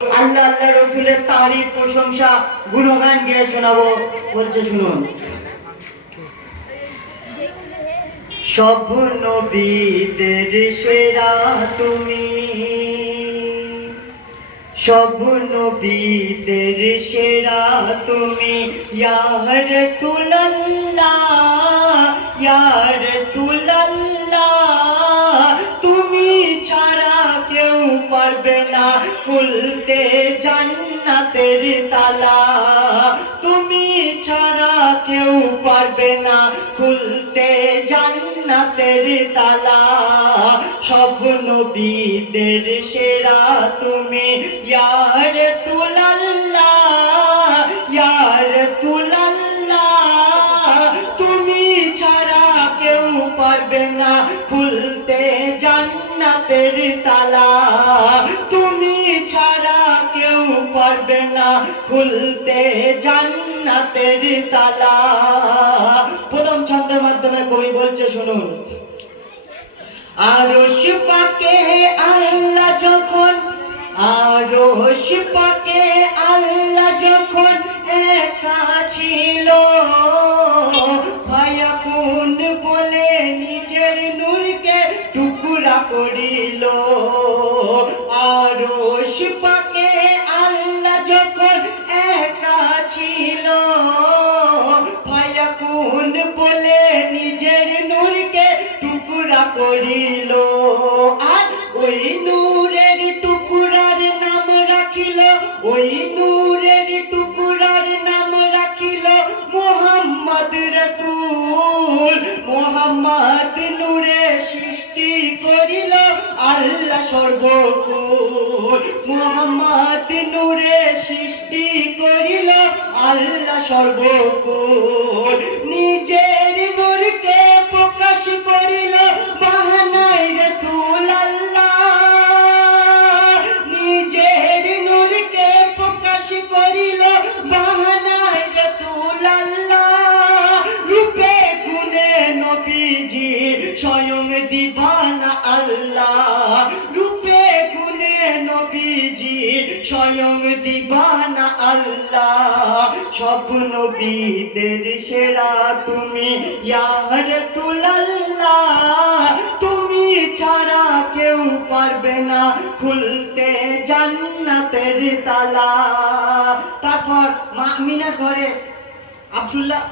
আল্লাহ আল্লাহ রসুলের তারিফ প্রশংসা গুণগান গিয়ে শোনাবো। বলছে শুনুন। সব নবীদের সেরা তুমি, সব নবীদের সেরা তুমি, ইয়া রাসূলুল্লাহ ইয়া রাসূলুল্লাহ। তুমি ছাড়া কেউ পারবে না খুলতে জান্নাতের তালা, তুমি ছাড়া কেউ পারবে না খুলতে জান্নাতের তালা। সব নবীদের সেরা তুমি, ইয়া রাসূলুল্লাহ ইয়া রাসূলুল্লাহ। তুমি ছাড়া কেউ পারবে না খুলতে জান্নাতের তালা, তুমি ছাড়া কেউ পারবে না খুলতে জান্নাতের তালা। প্রথম ছন্দের মাধ্যমে কবি বলছে শুনুন। আরশ পাকে আল্লাহ যখন, আরশ পাকে আল্লাহ যখন একা ছিল, ফায়াকুন বলে নিজের নূরকে টুকরা করিল। আরশ পাকে আল্লাহ যখন একা ছিল, ফায়াকুন বলে নিজের নূরকে টুকরা করিল। আর ওই নূরের টুকরার নাম রাখিল, ওই নূরের টুকরার নাম রাখিল মুহাম্মদ রাসূল। মুহাম্মদ নূরে সৃষ্টি করিল আল্লাহ সর্বকুল, মুহাম্মদ নূরে সৃষ্টি করিল আল্লাহ সর্বকুল। নিজের নূরকে প্রকাশ করিল বাহানায় রাসূলুল্লাহ, নিজের নূরকে প্রকাশ করিল বাহানায় রাসূলুল্লাহ। রূপে গুণে নবীজি স্বয়ং দিবানা আল্লাহ, রূপে গুণে নবীজি স্বয়ং দিবানা আল্লাহ। সব নবীদের সেরা তুমি, ইয়া রাসূলুল্লাহ। তুমি ছাড়া কেউ পারবে না খুলতে জান্নাতের তালা। তারপর মা আমিনার ঘরে আব্দুল্লাহ